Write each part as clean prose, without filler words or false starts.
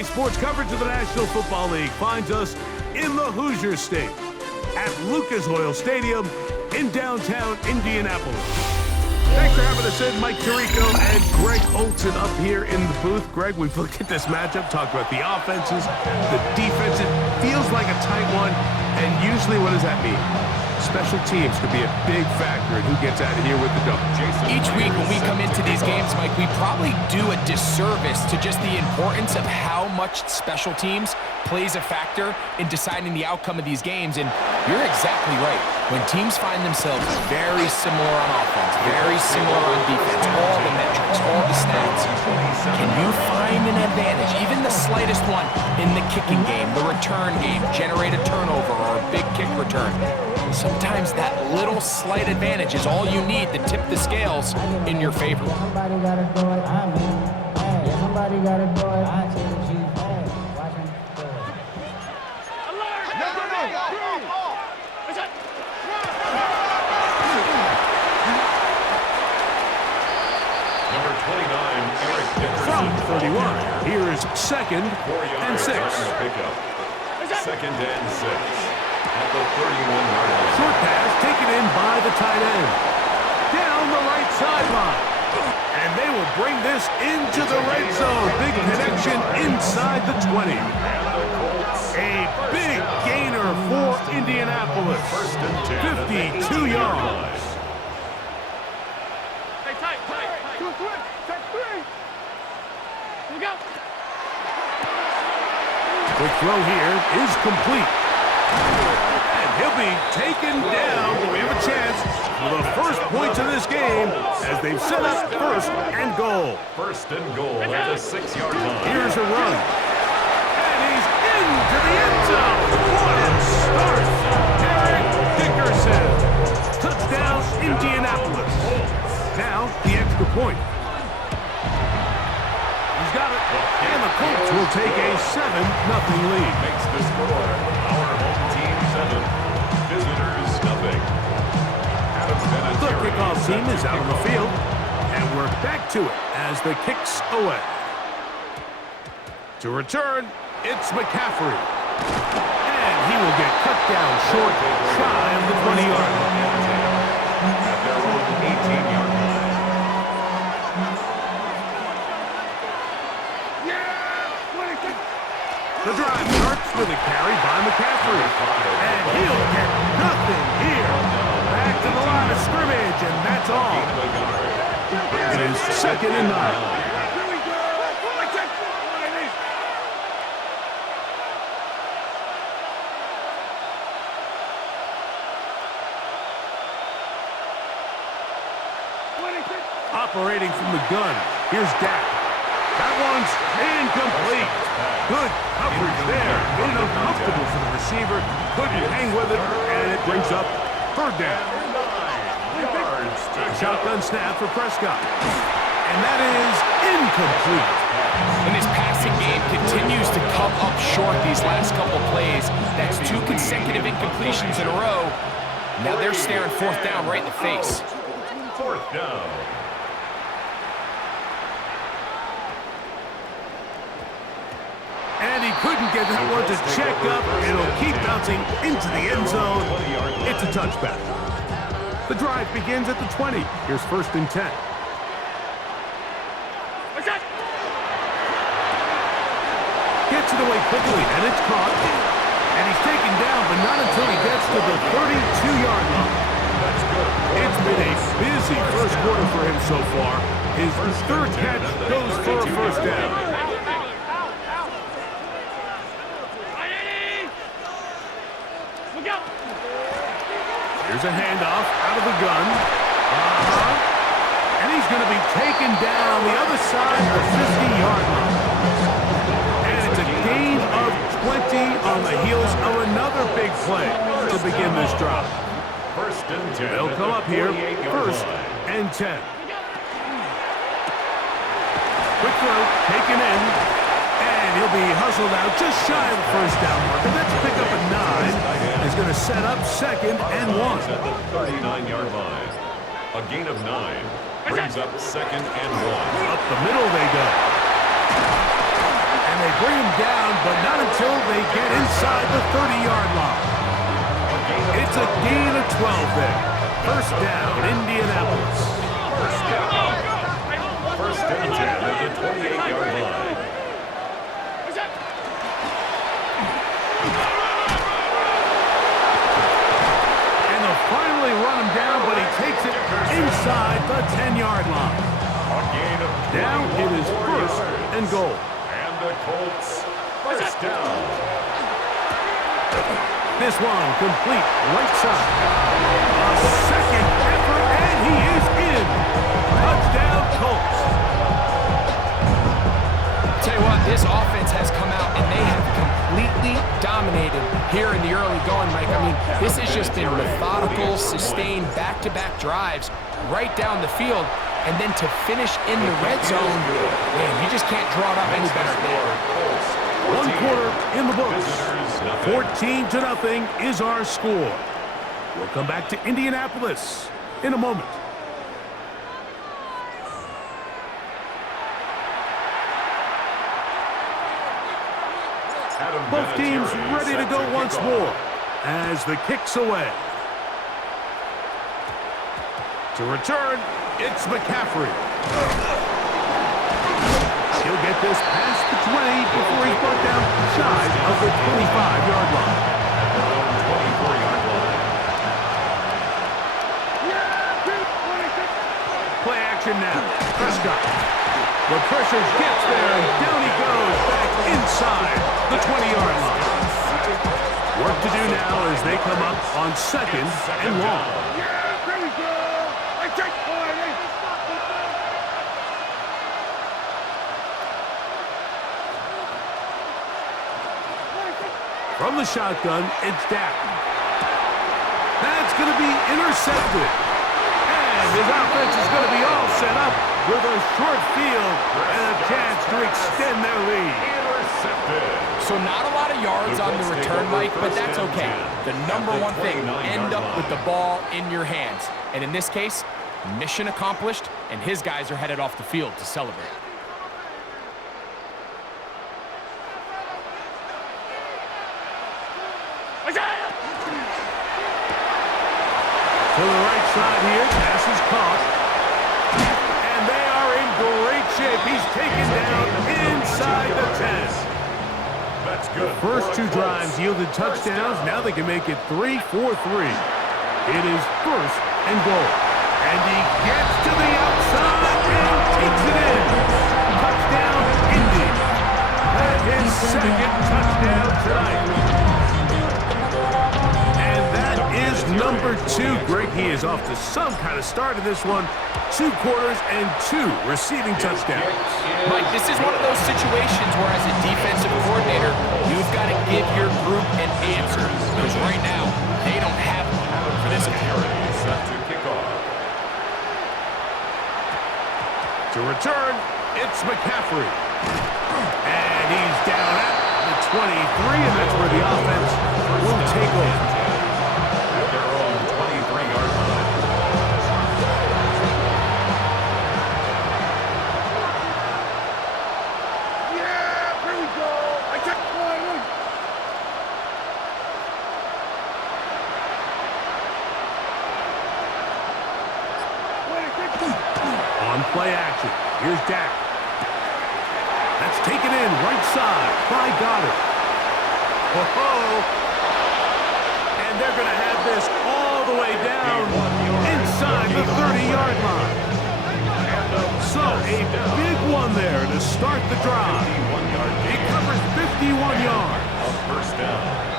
Weekday sports coverage of the National Football League finds us in the Hoosier State at Lucas Oil Stadium in downtown Indianapolis. Thanks for having us in, Mike Tirico and Greg Olson up here in the booth. Greg, we've looked at this matchup, talked about the offenses, the defenses. Feels like a tight one, and usually what does that mean? Special teams could be a big factor in who gets out of here with the double. Each week when we come into these games, Mike, we probably do a disservice to just the importance of how much special teams plays a factor in deciding the outcome of these games. And you're exactly right. When teams find themselves very similar on offense, very similar on defense, all the metrics, all the stats, can you find an advantage, even the slightest one, in the kicking game, the return game, generate a turnover or a big kick return? Sometimes that little slight advantage is all you need to tip the scales in your favor. Somebody gotta do it. I mean, hey, somebody gotta do it. I tell the chief, hey, watch him do it. Number 29, Eric Dickerson. From 31, here is 2nd and 6. Second and 6. At the 31-yard line. Short pass taken in by the tight end. Down the right sideline. And they will bring this into the red zone. Big connection inside the 20. A big gainer for Indianapolis. 52 yards. Hey, tight. 2 3. Check 3. Here we go. Quick throw here is complete. And he'll be taken down, but we have a chance for the first points of this game as they've set up 1st and goal. 1st and goal at the 6-yard line. Here's a run. And he's into the end zone. What a start. Eric Dickerson. Touchdown, Indianapolis. Now, the extra point. He's got it. And the Colts will take a 7-0 lead. Makes the score. Our home team 7. Visitors nothing. The kickoff team is out on the field, and we're back to it as the kick's away. To return, it's McCaffrey. And he will get cut down short, shy of the 20-yard line. At their own 18-yard line. The drive starts with a carry by McCaffrey. And he'll get nothing here. Back to the line of scrimmage, and that's all. It is 2nd and 9. Operating from the gun, here's Dak. That one's incomplete. Good coverage there. Made it uncomfortable for the receiver. Couldn't hang with it, and it brings up 3rd down. Shotgun snap for Prescott. And that is incomplete. And this passing game continues to come up short these last couple plays. That's 2 consecutive incompletions in a row. Now they're staring 4th down right in the face. 4th down. And he couldn't get that one to check up. It'll keep bouncing into the end zone. It's a touchback. The drive begins at the 20. Here's 1st and 10. Gets it away quickly, and it's caught. And he's taken down, but not until he gets to the 32-yard line. It's been a busy first quarter for him so far. His 3rd catch goes for a 1st down. Here's a handoff out of the gun. And he's going to be taken down the other side of the 50-yard line. And it's a gain of 20 on the heels of another big play to begin this drive. 1st and 10. They'll come up here, 1st and 10. Quick throw, taken in. And he'll be hustled out just shy of the 1st down mark. And that's pick up a 9. Is going to set up 2nd and 1. At the 39-yard line. A gain of 9 brings up 2nd and 1. Up the middle they go. And they bring him down, but not until they get inside the 30-yard line. It's a gain of 12 there. First down, Indianapolis. First and 10 at the 28-yard line. And they'll finally run him down, but he takes it inside the 10-yard line. Now it is first and goal. And the Colts, first down. This one complete right side. A second effort, and he is in. Touchdown, Colts. Tell you what, this offense has come out and they have completely dominated here in the early going, Mike. I mean, this has just been methodical, sustained, back-to-back drives right down the field. And then to finish in the red zone, man, you just can't draw it up any better than that. One quarter in the books. 14-0 is our score. We'll come back to Indianapolis in a moment. Both teams ready to go once more as the kick's away. To return, it's McCaffrey. He'll get this past the 20 before he's brought down shy of the 25-yard line. At their own 24-yard line. Play action now. Prescott. The pressure gets there, and down he goes back inside the 20-yard line. Work to do now as they come up on second and long. From the shotgun, it's Dak. That's going to be intercepted. And his offense is going to be all set up with a short field and a chance to extend their lead. Intercepted. So not a lot of yards on the return, Mike, but that's okay. The number one thing, end up with the ball in your hands. And in this case, mission accomplished, and his guys are headed off the field to celebrate. To the right side here, pass is caught. And they are in great shape. He's taken down inside the 10. That's good. First two drives yielded touchdowns. Now they can make it 3-4-3. It is first and goal. And he gets to the outside and takes it in. Touchdown, Indy. And his second touchdown tonight. And that is number 2. Greg, he is off to some kind of start in this one. 2 quarters and 2 receiving touchdowns. Mike, this is one of those situations where as a defensive coordinator, you've got to give your group an answer. Because right now, they don't have one for this guy. Set to kick off. To return, it's McCaffrey. And he's down at the 23, and that's where the offense will take over. At their own 23-yard line. On play action, here's Dak. That's taken in right side by Goddard. Oh, and they're going to have this all the way down inside the 30-yard line. So a big one there to start the drive. He covers 51 yards. First down.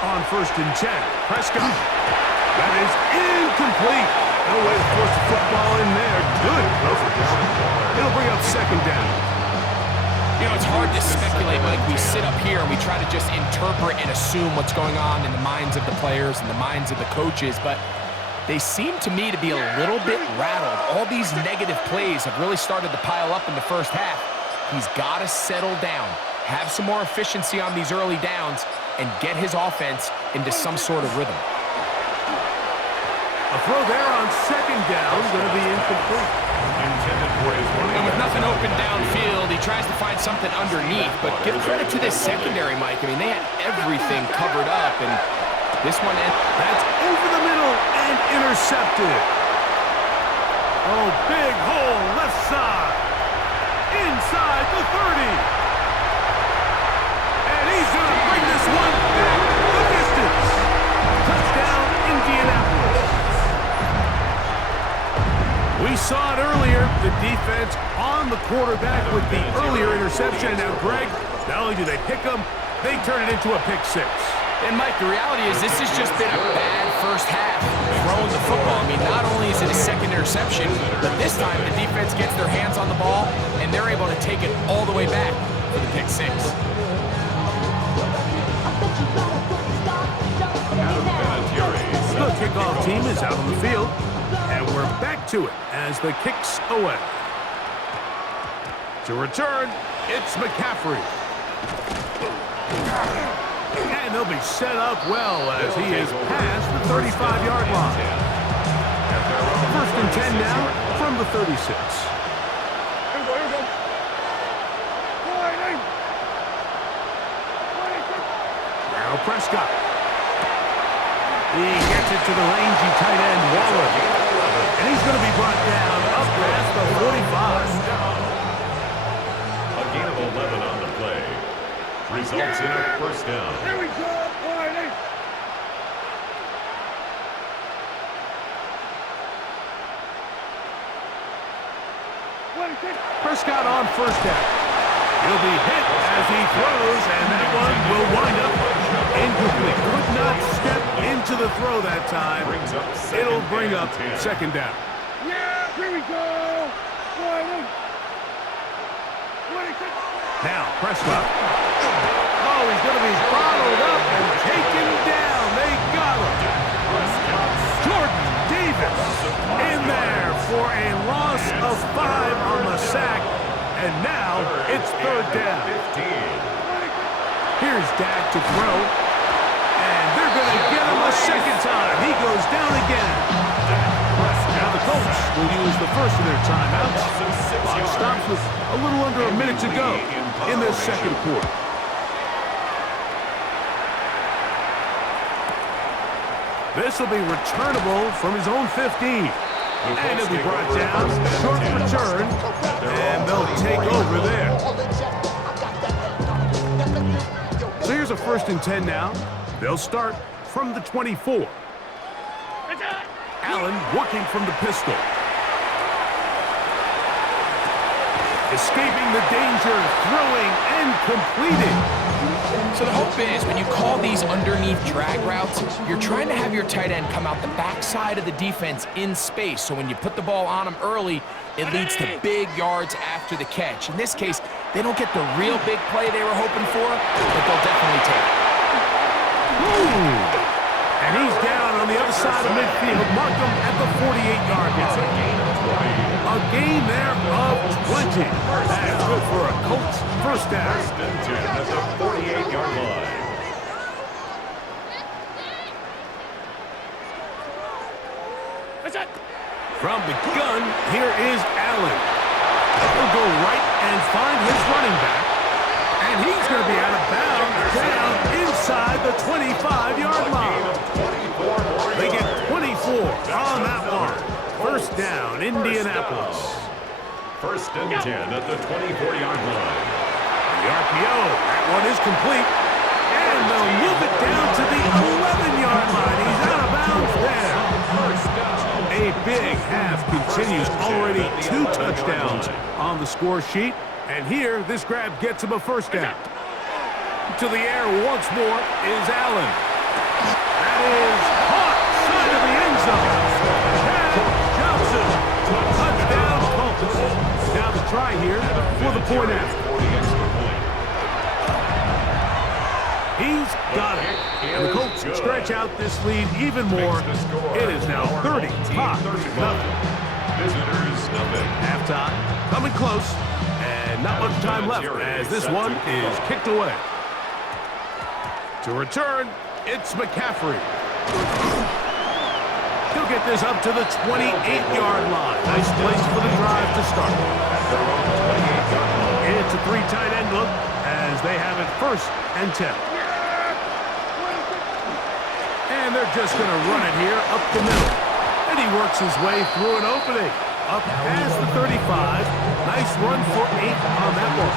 On first and 10, Prescott. That is incomplete. No way to force the football in there. Good coverage. It'll bring up second down. You know, it's hard to speculate, Mike. We sit up here and we try to just interpret and assume what's going on in the minds of the players and the minds of the coaches, but they seem to me to be a little bit rattled. All these negative plays have really started to pile up in the first half. He's got to settle down, have some more efficiency on these early downs, and get his offense into some sort of rhythm. A throw there on second down, going to be incomplete. And with nothing open downfield, he tries to find something underneath. But give credit to this secondary, Mike. I mean, they had everything covered up, and this one, that's over the middle and intercepted. Oh, big hole left side. Inside the 30. And he's going to bring this one back the distance. Touchdown, Indianapolis. We saw it earlier, the defense on the quarterback with the earlier interception. Now, Greg, not only do they pick him, they turn it into a pick six. And, Mike, the reality is this has just been a bad first half throwing the football. I mean, not only is it a second interception, but this time the defense gets their hands on the ball, and they're able to take it all the way back for the pick six. The kickoff team is out on the field, and we're back to it as the kick's away. To return, it's McCaffrey. And they'll be set up well as he is past the 35-yard line. First and 10 now from the 36. Now Prescott. He gets it to the rangy tight end, Waller. And he's going to be brought down up past the 45. A gain of 11 on the play. Results in a first down. Here we go, Barney. Prescott on first down. He'll be hit as he throws, and that one will wind up incomplete. Could not step into the throw that time. It'll bring up second down. Yeah, here we go. Barney. Now, Prescott. Oh, he's going to be bottled up and taken down. They got him. Jordan Davis in there for a loss of 5 on the sack. And now it's third down. Here's Dak to throw. And they're going to get him a second time. He goes down again. Now the Colts will use the first of their timeouts. Clock stops with a little under a minute to go in this second quarter. This will be returnable from his own 15. And it'll be brought down, short return, and they'll take over there. So here's a first and 10 now. They'll start from the 24. Allen working from the pistol. Escaping the danger, throwing and completing. So the hope is when you call these underneath drag routes, you're trying to have your tight end come out the backside of the defense in space. So when you put the ball on him early, it leads to big yards after the catch. In this case, they don't get the real big play they were hoping for, but they'll definitely take it. Ooh. And he's down on the other side of midfield. Mark him at the 48-yard line. A gain there of 20. That's good for a Colts first down. First and 10 at the 48-yard line. From the gun, here is Allen. He'll go right and find his running back. And he's going to be out of bounds down inside the 25-yard line. They get 24 on that one. First down, Indianapolis. First and 10 at the 24-yard line. The RPO, that one is complete. And they'll move it down to the 11-yard line. He's out of bounds there. A big half continues. Already 2 touchdowns on the score sheet. And here, this grab gets him a first down. To the air once more is Allen. That is caught side of the end zone. Johnson, touchdown Colts. Now the try here for the point after. He's got him. And the Colts stretch out this lead even more. It is now 30-0. Visitors, nothing. Halftime, coming close, and not much time left as this one is kicked away. To return, it's McCaffrey. He'll get this up to the 28-yard line. Nice place for the drive to start. It's a 3 tight end look as they have it 1st and 10. And they're just going to run it here up the middle. And he works his way through an opening. Up past the 35. Nice run for 8 on that one.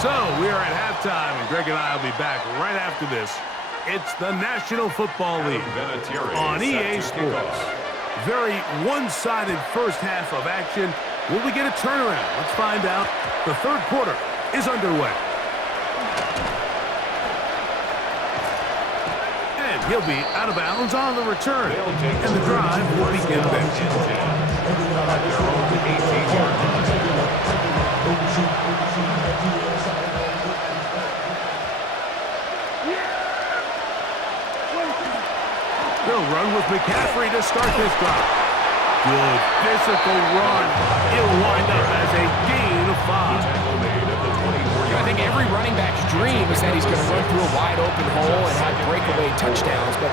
So we are at halftime, and Greg and I will be back right after this. It's the National Football League on EA Sports. Very one-sided first half of action. Will we get a turnaround? Let's find out. The 3rd quarter is underway. And he'll be out of bounds on the return. And the drive will begin then. They'll run with McCaffrey to start this drive. Good physical run. It'll wind up as a gain of 5. I think every running back's dream is that he's going to run through a wide open hole and have breakaway touchdowns, but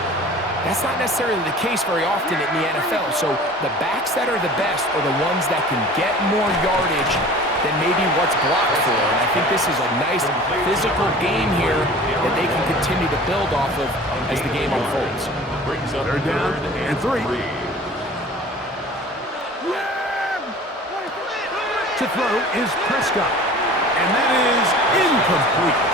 that's not necessarily the case very often in the NFL. So the backs that are the best are the ones that can get more yardage than maybe what's blocked for. And I think this is a nice physical game here that they can continue to build off of as the game unfolds. They're down and 3. To throw is Prescott, and that is incomplete.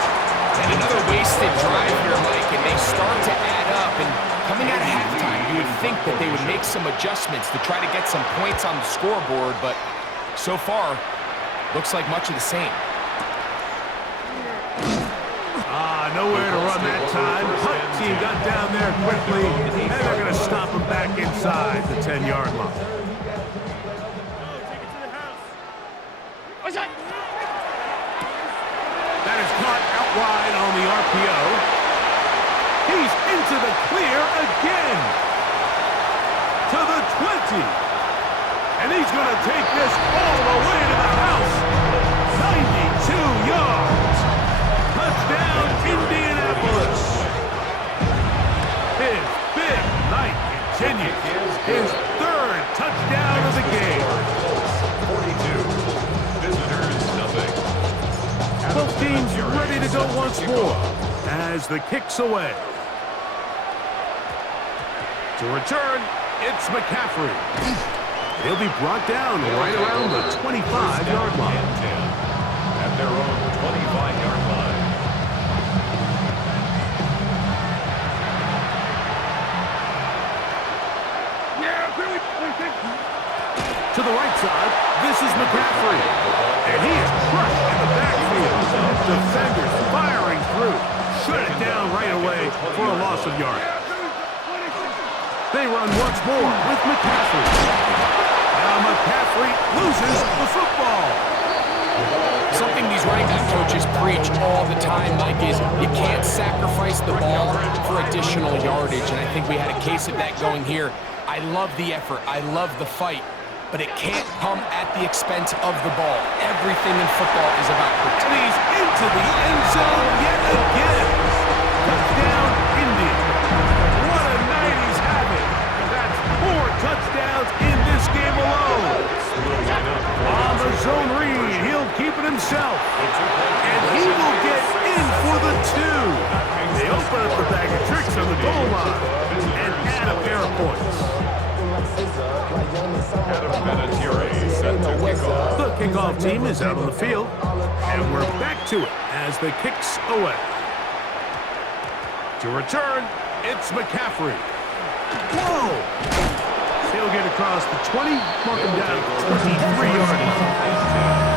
And another wasted drive here, Mike, and they start to add up. And coming out of halftime, you would think that they would make some adjustments to try to get some points on the scoreboard, but so far, looks like much of the same. Nowhere to run that time. Hunt team got down there quickly, and they're going to stop him back inside the 10-yard line. That is caught out wide on the RPO. He's into the clear again. To the 20. And he's going to take this all the way to the house. 92 yards. Touchdown, Indianapolis. His big night continues. His 3rd touchdown of the game. 42. Visitors, nothing. Both teams ready to go once more as the kick's away. To return, it's McCaffrey. He'll be brought down right around the 25-yard line. At their own 25-yard line. To the right side, this is McCaffrey. And he is crushed in the backfield. Defenders firing through. Shut it down right away for a loss of yardage. They run once more with McCaffrey. Now McCaffrey loses the football. Something these running back coaches preach all the time, Mike, is you can't sacrifice the ball for additional yardage. And I think we had a case of that going here. I love the effort. I love the fight. But it can't come at the expense of the ball. Everything in football is about protection. And he's into the end zone yet again. Touchdown, Indy. What a night he's having. That's 4 touchdowns in this game alone. On the zone read, he'll keep it himself. And he will get in for the 2. They open up the bag of tricks on the goal line and add a pair of points. The kickoff team is out on the field, and we're back to it as the kick's away. To return, it's McCaffrey. Whoa! He'll get across the 20, mark him down at 23-yard line.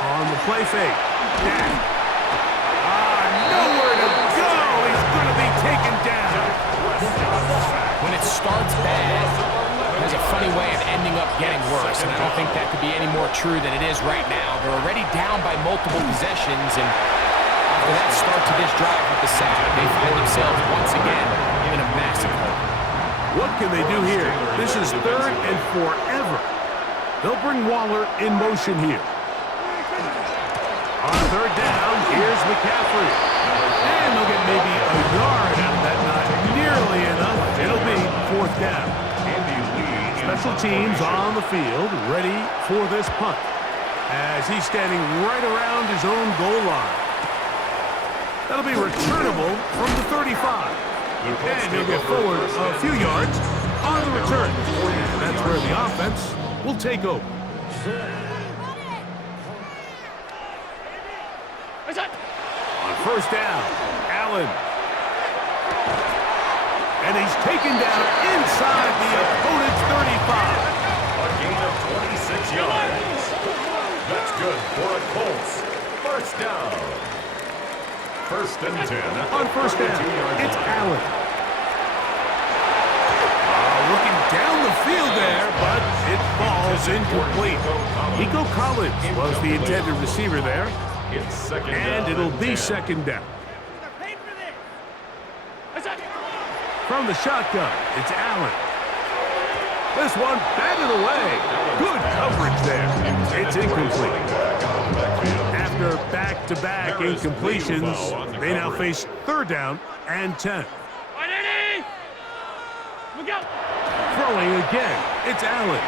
On the play fake. Nowhere to go. He's going to be taken down. getting worse, and I don't think that could be any more true than it is right now. They're already down by multiple possessions, and after that start to this drive with the sack, they find themselves once again in a massive hole. What can they do here? This is 3rd and forever. They'll bring Waller in motion here. On 3rd down, here's McCaffrey. And they'll get maybe a yard out of that, not nearly enough. It'll be 4th down. Special teams on the field, ready for this punt, as he's standing right around his own goal line. That'll be returnable from the 35. And he'll get forward a few yards on the return. And that's where the offense will take over. On 1st down, Allen. And he's taken down inside the opponent's 35. A gain of 26 yards. That's good for a Colts. 1st down. 1st and 10. On 1st down, it's Allen. Looking down the field there, but it falls incomplete. Nico Collins was the intended receiver there. It's 2nd down. And it'll be 2nd down. From the shotgun, it's Allen. This one batted away. Good coverage there. It's incomplete. After back-to-back incompletions, they now face 3rd down and 10. Throwing again, it's Allen.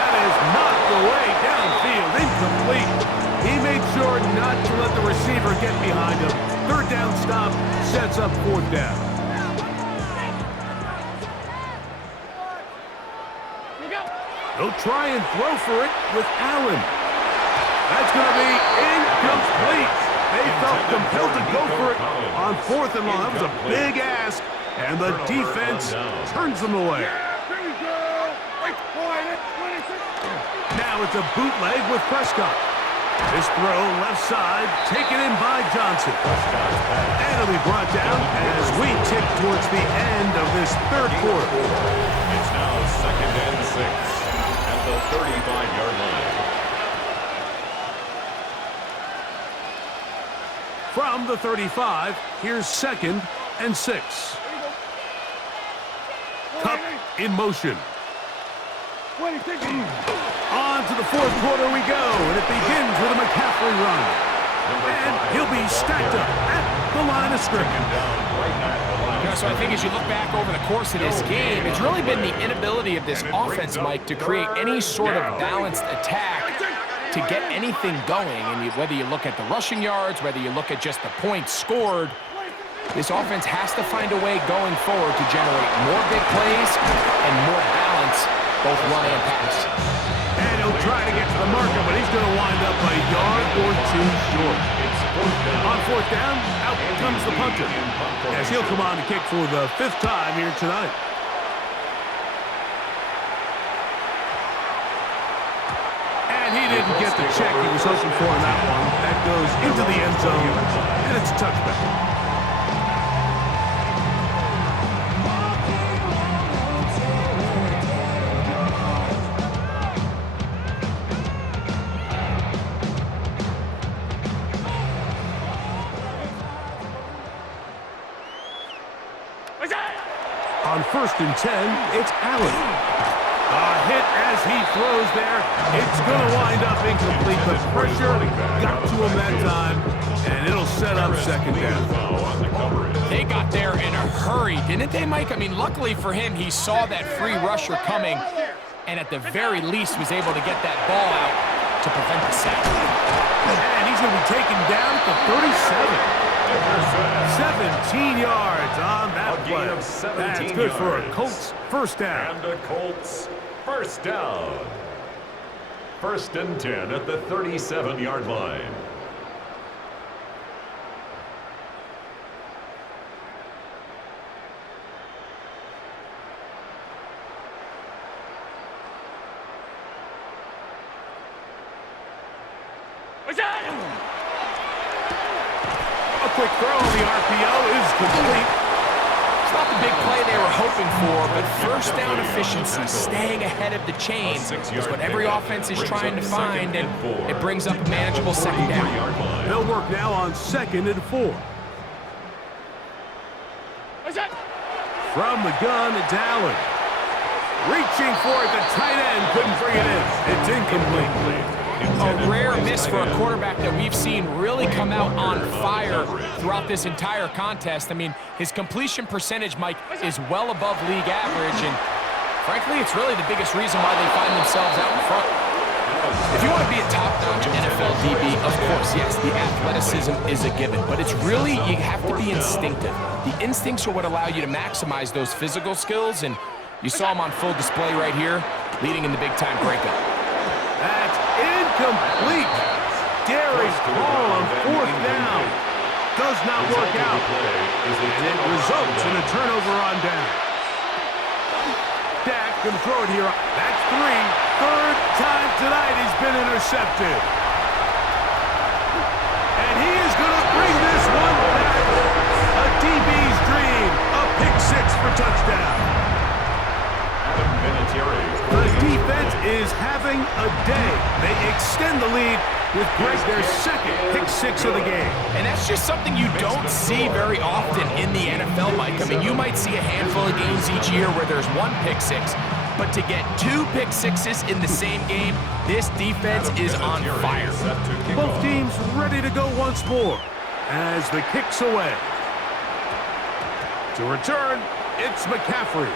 That is knocked away downfield, incomplete. He made sure not to let the receiver get behind him. 3rd down stop sets up 4th down. They'll try and throw for it with Allen. That's going to be incomplete. They felt compelled to go for it on 4th and long. That was a big ask, and the defense turns them away. Now it's a bootleg with Prescott. This throw left side, taken in by Johnson. And it'll be brought down as we tick towards the end of this 3rd quarter. It's now 2nd and 6 at the 35-yard line. From the 35, here's 2nd and 6. Cup in motion. On to the 4th quarter we go, and it begins with a McCaffrey run. And he'll be stacked up at the line of scrimmage. So I think as you look back over the course of this game, it's really been the inability of this offense, Mike, to create any sort of balanced attack to get anything going. And whether you look at the rushing yards, whether you look at just the points scored, this offense has to find a way going forward to generate more big plays and more balance, both run and pass. And he'll try to get to the marker, but he's going to wind up a yard or 2 short. On 4th down, out comes the punter, as he'll come on to kick for the 5th time here tonight. And he didn't get the check he was hoping for in that one. That goes into the end zone, and it's a touchback. On 1st and 10, it's Allen. A hit as he throws there. It's going to wind up incomplete. The pressure got to him that time, and it'll set up 2nd down. They got there in a hurry, didn't they, Mike? I mean, luckily for him, he saw that free rusher coming, and at the very least was able to get that ball out to prevent the sack. And he's going to be taken down at the 37. 17 yards on that play. That's good for a Colts 1st down. And a Colts 1st down. 1st and 10 at the 37-yard line. A quick throw on the RPO is complete. It's not the big play they were hoping for, but first down efficiency, staying ahead of the chains, is what every offense is trying to find, and it brings up a manageable second down. They'll work now on 2nd and 4. From the gun, it's Allen. Reaching for it, the tight end couldn't bring it in. It's incomplete. A rare miss for a quarterback that we've seen really come out on fire throughout this entire contest. I mean, his completion percentage, Mike, is well above league average, and frankly, it's really the biggest reason why they find themselves out in front. If you want to be a top-notch NFL DB, of course, yes, the athleticism is a given, but it's really, you have to be instinctive. The instincts are what allow you to maximize those physical skills, and you saw him on full display right here, leading in the big-time breakup. That's incomplete. Daring ball on 4th down. Does not work out. And it results in a turnover on down. Dak can throw it here. That's 3. 3rd time tonight he's been intercepted. And he is going to bring this one back. A DB's dream. A pick-6 for touchdown. The defense is having a day. They extend the lead with their 2nd pick-6 of the game. And that's just something you don't see very often in the NFL, Mike. I mean, you might see a handful of games each year where there's 1 pick-6, but to get 2 pick-6s in the same game, this defense is on fire. Both teams ready to go once more as the kick's away. To return, it's McCaffrey.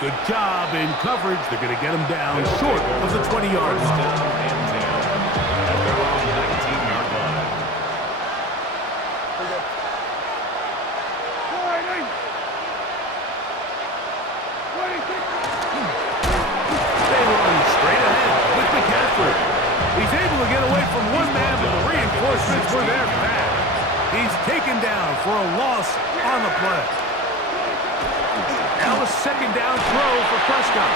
Good job in coverage. They're going to get him down short of the 20-yard line. At their own 19-yard line. They run straight ahead with McCaffrey. He's able to get away from one man, but the reinforcements were there fast. He's taken down for a loss on the play. Now a 2nd down throw for Prescott.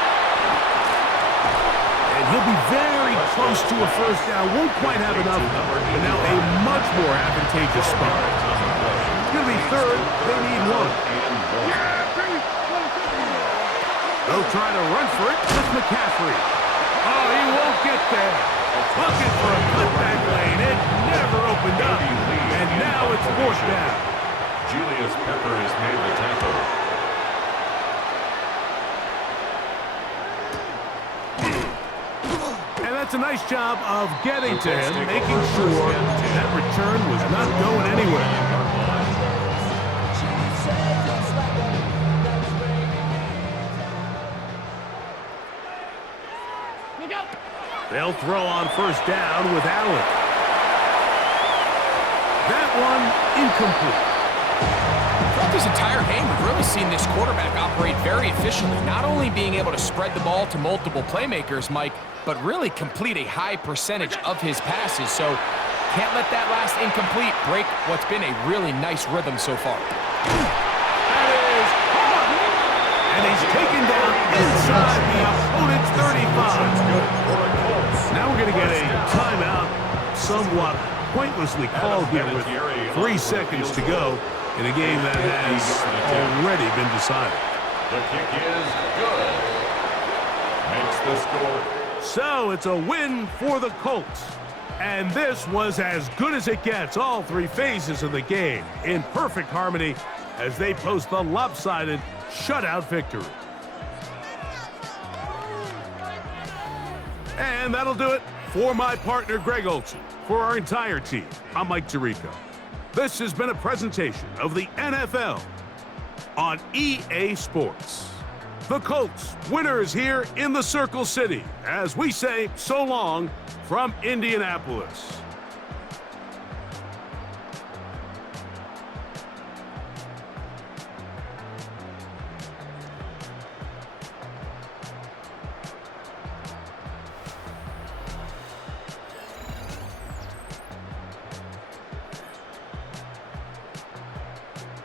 And he'll be very close to a 1st down. Won't quite have enough, but now a much more advantageous spot. He'll be 3rd. They need 1. They'll try to run for it with McCaffrey. Oh, he won't get there. Looking for a cutback lane. It never opened up. And now it's 4th down. Julius Pepper has made the tackle. That's a nice job of getting to him, making sure that return was not going anywhere. They'll throw on 1st down with Allen. That one incomplete. Throughout this entire game, we've really seen this quarterback operate very efficiently, not only being able to spread the ball to multiple playmakers, Mike, but really complete a high percentage of his passes. So can't let that last incomplete break what's been a really nice rhythm so far. That is hard. And he's taken down inside the opponent's 35. Now we're going to get a timeout, somewhat pointlessly called here with 3 seconds to go in a game that has already been decided. The kick is good. Makes the score. So it's a win for the Colts. And this was as good as it gets. All 3 phases of the game in perfect harmony as they post the lopsided shutout victory. And that'll do it for my partner, Greg Olson. For our entire team, I'm Mike Tirico. This has been a presentation of the NFL on EA Sports. The Colts, winners here in the Circle City, as we say so long from Indianapolis.